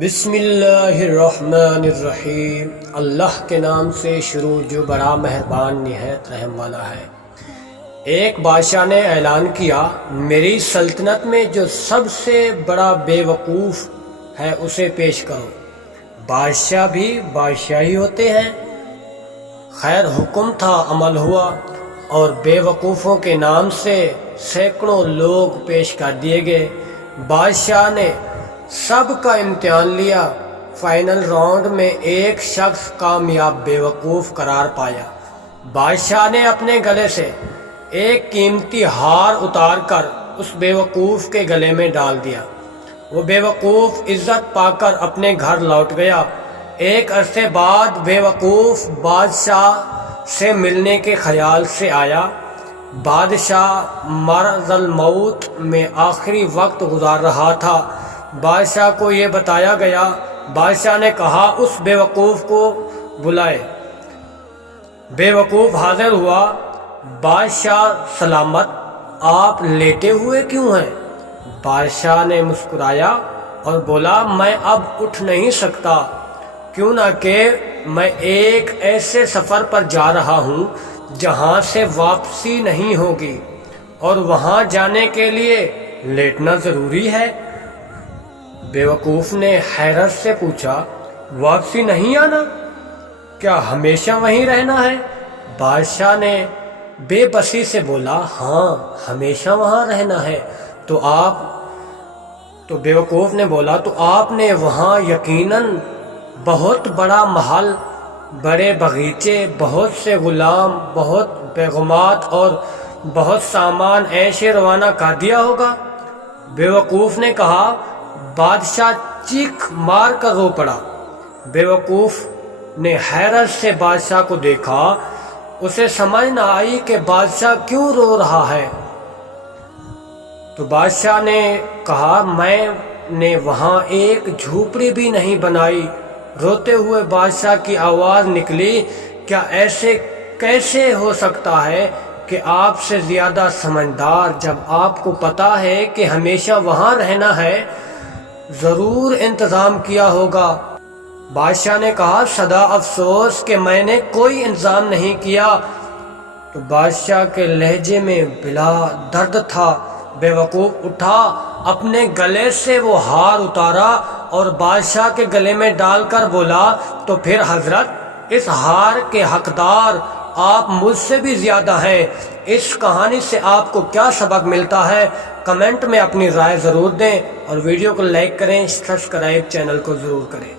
بسم اللہ الرحمن الرحیم۔ اللہ کے نام سے شروع جو بڑا مہربان نہایت رحم والا ہے۔ ایک بادشاہ نے اعلان کیا، میری سلطنت میں جو سب سے بڑا بے وقوف ہے اسے پیش کرو۔ بادشاہ بھی بادشاہ ہی ہوتے ہیں۔ خیر حکم تھا، عمل ہوا، اور بے وقوفوں کے نام سے سینکڑوں لوگ پیش کر دیے گئے۔ بادشاہ نے سب کا امتحان لیا۔ فائنل راؤنڈ میں ایک شخص کامیاب بے وقوف قرار پایا۔ بادشاہ نے اپنے گلے سے ایک قیمتی ہار اتار کر اس بے وقوف کے گلے میں ڈال دیا۔ وہ بے وقوف عزت پا کر اپنے گھر لوٹ گیا۔ ایک عرصے بعد بے وقوف بادشاہ سے ملنے کے خیال سے آیا۔ بادشاہ مرض الموت میں آخری وقت گزار رہا تھا۔ بادشاہ کو یہ بتایا گیا۔ بادشاہ نے کہا، اس بے وقوف کو بلائے۔ بے وقوف حاضر ہوا۔ بادشاہ سلامت، آپ لیٹے ہوئے کیوں ہیں؟ بادشاہ نے مسکرایا اور بولا، میں اب اٹھ نہیں سکتا، کیوں نہ کہ میں ایک ایسے سفر پر جا رہا ہوں جہاں سے واپسی نہیں ہوگی، اور وہاں جانے کے لیے لیٹنا ضروری ہے۔ بے وقوف نے حیرت سے پوچھا، واپسی نہیں آنا؟ کیا ہمیشہ وہیں رہنا ہے؟ بادشاہ نے بے بسی سے بولا، ہاں ہمیشہ وہاں رہنا ہے۔ تو بے وقوف نے بولا، تو آپ نے وہاں یقیناً بہت بڑا محل، بڑے باغیچے، بہت سے غلام، بہت بیگمات اور بہت سامان عیش روانہ کر دیا ہوگا۔ بے وقوف نے کہا۔ بادشاہ چیخ مار کر رو پڑا۔ بے وقوف نے حیرت سے بادشاہ کو دیکھا۔ اسے سمجھ نہ آئی کہ بادشاہ کیوں رو رہا ہے۔ تو بادشاہ نے کہا، میں نے وہاں ایک جھوپڑی بھی نہیں بنائی۔ روتے ہوئے بادشاہ کی آواز نکلی، کیا ایسے کیسے ہو سکتا ہے کہ آپ سے زیادہ سمجھدار، جب آپ کو پتا ہے کہ ہمیشہ وہاں رہنا ہے، ضرور انتظام کیا ہوگا۔ بادشاہ نے کہا، سدا افسوس کہ میں نے کوئی انتظام نہیں کیا۔ تو بادشاہ کے لہجے میں بلا درد تھا۔ بے وقوف اٹھا، اپنے گلے سے وہ ہار اتارا اور بادشاہ کے گلے میں ڈال کر بولا، تو پھر حضرت، اس ہار کے حقدار آپ مجھ سے بھی زیادہ ہیں۔ اس کہانی سے آپ کو کیا سبق ملتا ہے؟ کمنٹ میں اپنی رائے ضرور دیں، اور ویڈیو کو لائک کریں، سبسکرائب چینل کو ضرور کریں۔